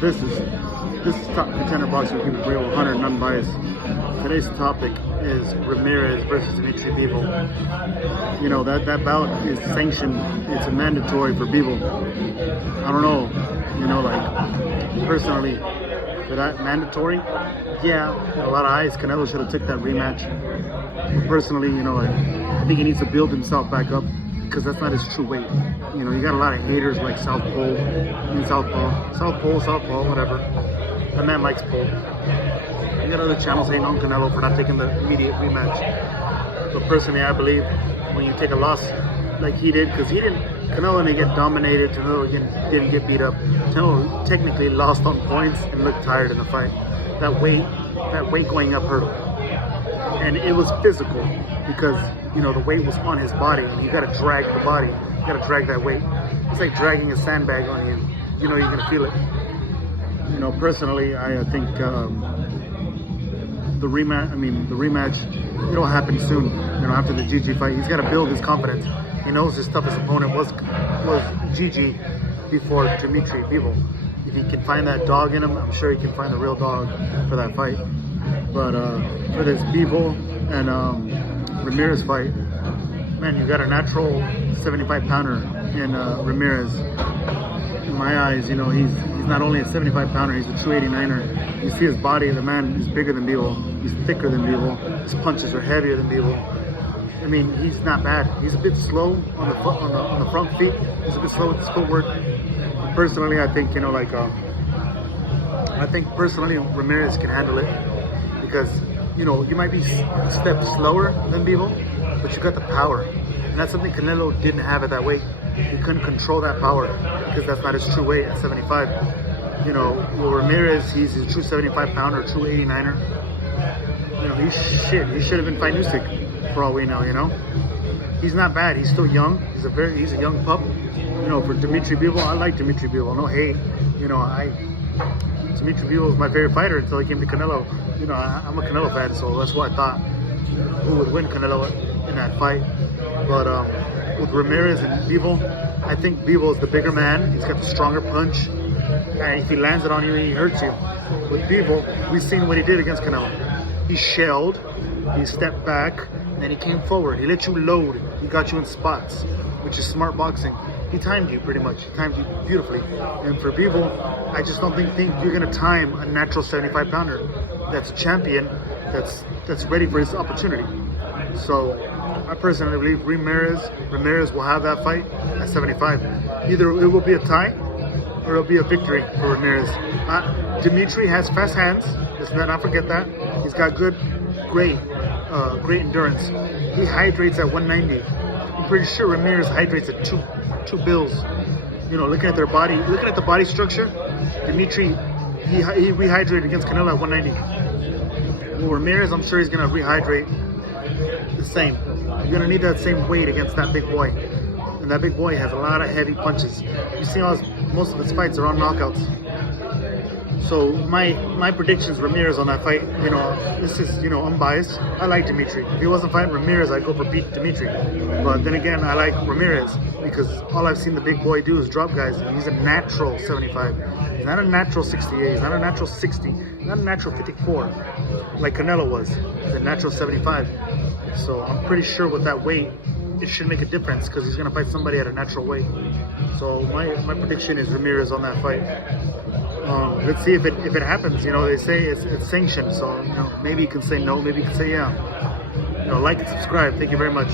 This is top contender boxing. Keep it real, 100 unbiased. Today's topic is Ramirez versus Dimitri Bivol. You know that bout is sanctioned. It's a mandatory for Bivol. I don't know. You know, like personally, for that mandatory, yeah, a lot of eyes. Canelo should have took that rematch. But personally, you know, like I think he needs to build himself back up, because that's not his true weight. You know, you got a lot of haters like Southpaw, whatever. That man likes pole. You got other channels hating on Canelo for not taking the immediate rematch. But personally, I believe when you take a loss like he did, because Canelo didn't get dominated, Canelo didn't get beat up. Canelo technically lost on points and looked tired in the fight. That weight going up hurt him. And it was physical because, you know, the weight was on his body. And you got to drag the body. You got to drag that weight. It's like dragging a sandbag on you. You know you're going to feel it. You know, personally, I think the rematch, it'll happen soon. You know, after the GG fight, he's got to build his confidence. He knows his toughest opponent was GG before Dimitri Bivol. If he can find that dog in him, I'm sure he can find the real dog for that fight. But for this Bivol and Ramirez fight, man, you got a natural 75-pounder in Ramirez. In my eyes, you know, he's not only a 75-pounder, he's a 289er. You see his body, the man is bigger than Bivol. He's thicker than Bivol. His punches are heavier than Bivol. I mean, he's not bad. He's a bit slow on the front feet. He's a bit slow with his footwork. Personally, I think, you know, like personally Ramirez can handle it, because, you know, you might be a step slower than Bivol, but you got the power, and that's something Canelo didn't have at that weight. He couldn't control that power because that's not his true weight at 75. You know, well, Ramirez, he's a true 75-pounder, true 89er. You know, he should have been fighting Usyk for all we know. You know, he's not bad. He's still young. He's a young pup. You know, for Dimitri Bivol, I like Dimitri Bivol. No hate. You know, Dimitri Bivol was my favorite fighter until he came to Canelo. You know, I'm a Canelo fan, so that's what I thought who would win Canelo in that fight. But with Ramirez and Bivol, I think Bivol is the bigger man. He's got the stronger punch, and if he lands it on you, he hurts you. With Bivol, we've seen what he did against Canelo. He shelled, he stepped back, and then he came forward. He let you load. He got you in spots, which is smart boxing. He timed you pretty much. He timed you beautifully. And for Bivol, I just don't think you're going to time a natural 75-pounder that's a champion, that's ready for his opportunity. So I personally believe Ramirez will have that fight at 75. Either it will be a tie or it'll be a victory for Ramirez. Dimitri has fast hands. Let's not forget that. He's got great endurance. He hydrates at 190. I'm pretty sure Ramirez hydrates at two bills. You know, looking at the body structure, Dimitri, he rehydrated against Canelo at 190. Well, Ramirez, I'm sure he's gonna rehydrate the same. You're gonna need that same weight against that big boy, and that big boy has a lot of heavy punches. You see, most of his fights are on knockouts. So my predictions, Ramirez on that fight. You know, this is, you know, unbiased. I like Dimitri. If he wasn't fighting Ramirez, I'd go for Dimitri. But then again, I like Ramirez because all I've seen the big boy do is drop guys. And he's a natural 75. He's not a natural 68. He's not a natural 60. He's not a natural 54 like Canelo was. He's a natural 75. So I'm pretty sure with that weight, it should make a difference because he's gonna fight somebody at a natural weight. So my prediction is Ramirez on that fight. Let's see if it happens. You know, they say it's sanctioned, so, you know, maybe you can say no, maybe you can say yeah. You know, like and subscribe. Thank you very much.